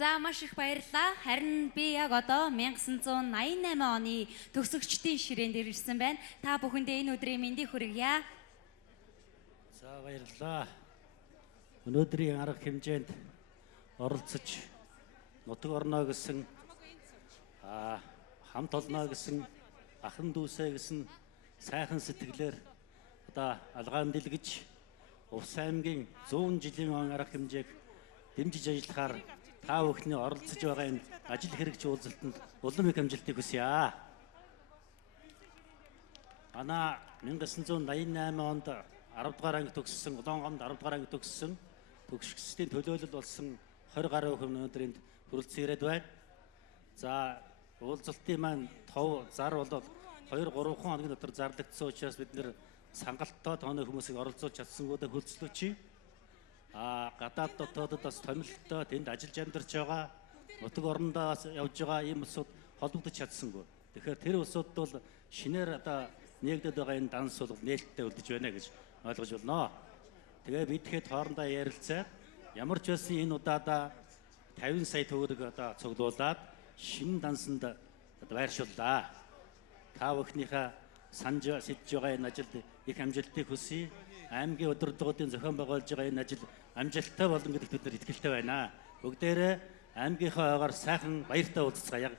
За маш их баярлалаа. Харин би яг одоо 1988 оны төгсөгчдийн ширээн дээр ирсэн байна. Та бүхэндээ энэ өдрийн мэндийг хүргье. За баярлалаа. Өнөөдрийн арга хэмжээнд оролцож нутаг орноо гэсэн хамт олноо гэсэн ахын дүүсээ гэсэн сайхан сэтгэлээр одоо алгаан дэлгэж Увс аймгийн 100 жилийн арга хэмжээг дэмжиж ажиллахаар та бүхний оролцож байгаа энэ ажил хэрэгч уулзалтанд улам их амжилтыг хүсье. Манай 1988 онд 10 дугаар анги төгссөн, Улаангомд 10 дугаар анги төгссөн төгсгчдийн төлөөлөл болсон 20 гаруй хүн өнөөдөр энд хүрэлцэн ирээд байна. За уулзалтын маань тов зар бол 2-3 хоногийн дотор зарлагдсан учраас бид нэр сангалттай тооны хүмүүсийг оролцуулж чадсангуудаа хөлцлөөч. Гадаад дотоодод бас томилолттой тэнд ажиллаж амьдарч байгаа нутаг орондоо явж байгаа ийм улсууд холбогдож чадсангүй. Тэгэхээр тэр улсуудад бол шинээр одоо нэгдээд байгаа энэ данс бол нээлттэй үлдэж байна гэж ойлгож байна. Тэгээ бид хэд хоорондоо ярилцаад ямар ч байсан энэ удаадаа 50 сая төгрөг одоо цуглуулад шинэ дансанд байршууллаа. Та бүхнийхээ санаж сэдж байгаа энэ ажилд их амжилтыг хүсье. Аймгийн удирдлагуудын зохион байгуулж байгаа энэ ажил амжилттай болно гэдэгт бид нар итгэлтэй байна. Бүгдээрээ аймгийнхаа ойгоор сайхан баяртай уулзцгаая.